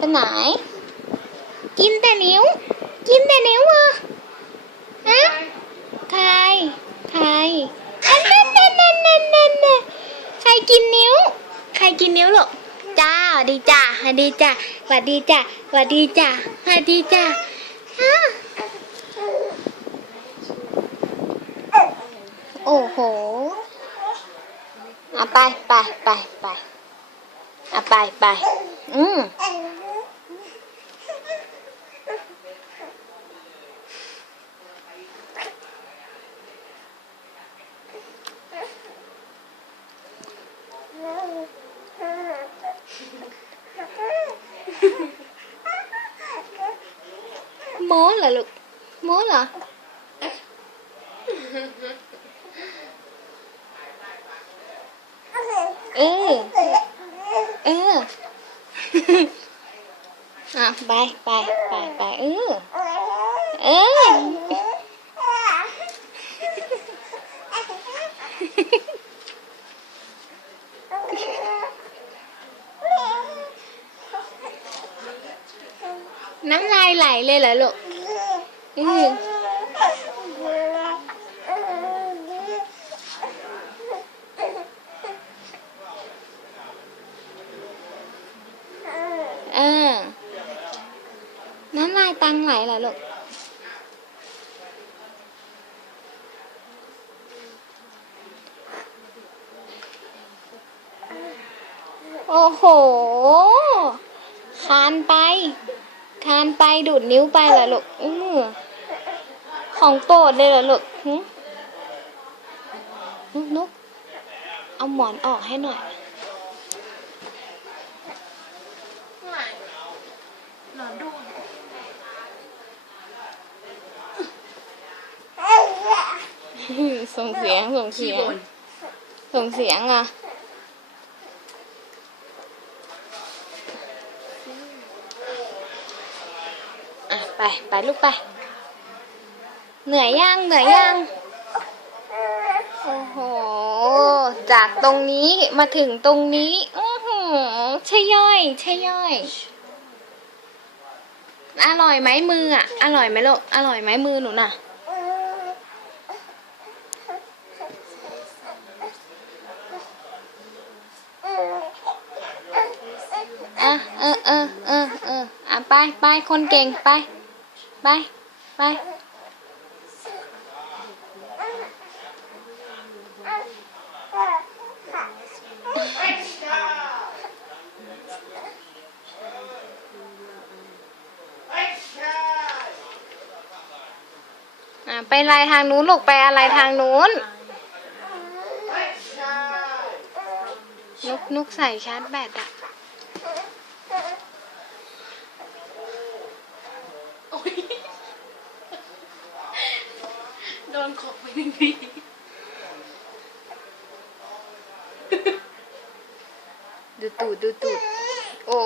ไปไหน กินแต่นิ้ว กินแต่นิ้วเหรอฮะใครใครอันนั่นนั่นนั่นนั่นนั่นใครกินนิ้ว ใครกินนิ้วหรอจ้าสวัสดีจ้าสวัสดีจ้าสวัสดีจ้าสวัสดีจ้าสวัสดีจ้าฮะโอ้โหเอาไปไปไปไปเอาไปไปอืม โม้เหรอลูกโม้เหรอ เออ เออ อะไปไปไปไปเออ เออ น้ำลายไหลเลยเหรอลูกอือเออ น้ำลายตังไหลเหรอลูกโอ้โห คานไป คานไปดูดนิ้วไปเหรอลูกอือของโปรดเลยเหรอลูกหึนุกนุกเอาหมอนออกให้หน่อยนอนดูส่งเสียงส่งขี้เสียบ่งนส่งเสียงอะ ไปไปลูกไป เหนื่อยยังเหนื่อยยังโอ้โห จากตรงนี้มาถึงตรงนี้อื้อหือใช่ย่อยใช่ย่อย อร่อยไหมมืออะ อร่อยไหมลูก อร่อยไหมมือหนูน่ะ อะเออเออเออเอออะไปไปคนเก่งไป ไป ไปอะไปอะไรทางนู้นลูกไปอะไรทางนู้น นุกนุกใส่ชาร์จแบตอะ โดนขบไปหนึ่งทีดูตูดดูตูดโอ้